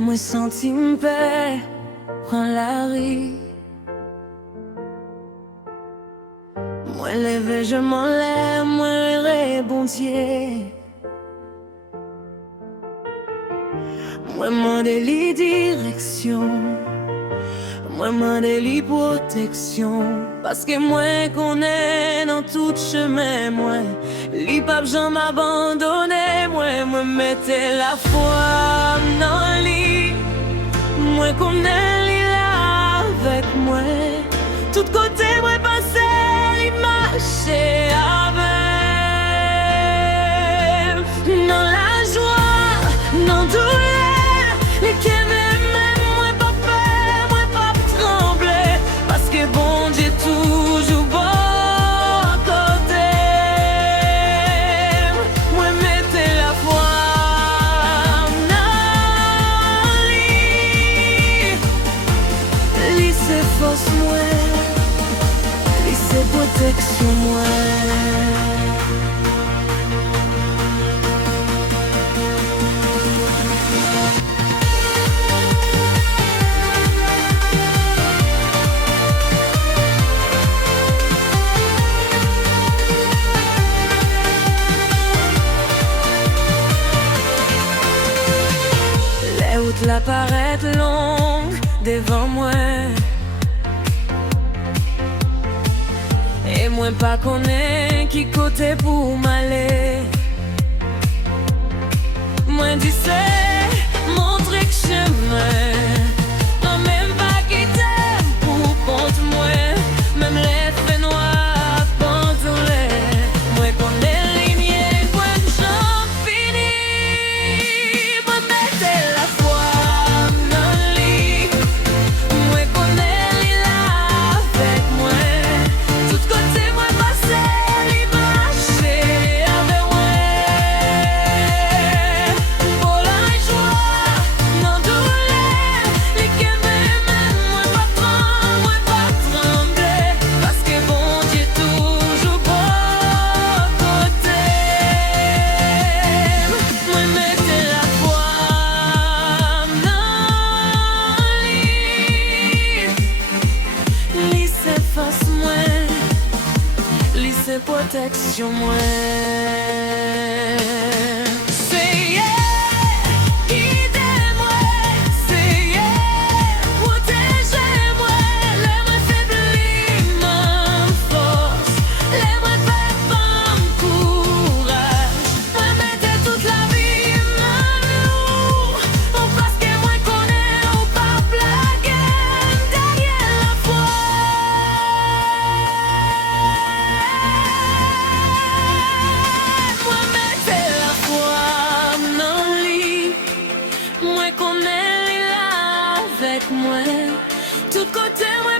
moi senti m'paix, prends la rue. Moi levé, je m'enlève, moi rébondier. Moi mandé li direction, moi mandé li protection. Parce que moi connais dans tout chemin, moi li pape j'en m'abandonner. Moi mettais la foi dans li, moi connais li là avec moi. Tout côté moi passé, li marcher avec. Dans la joie, dans douleur, les qui m'aiment, moi pas peur, moi pas trembler. Parce que bon Dieu toujours bon à côté. Moi mettez la foi dans lui c'est force moi, lui c'est protection moi. La paraît longue devant moi, et moi pas connais qui côté pour m'aller. Moi dis c'est montrer que chemin, non même pas quitter pour compte moi, même les faits noirs abandonnés. Moi connais lignée, moi j'en finis, moi mettez la foi. Protection moi. Moi, tout côté, moi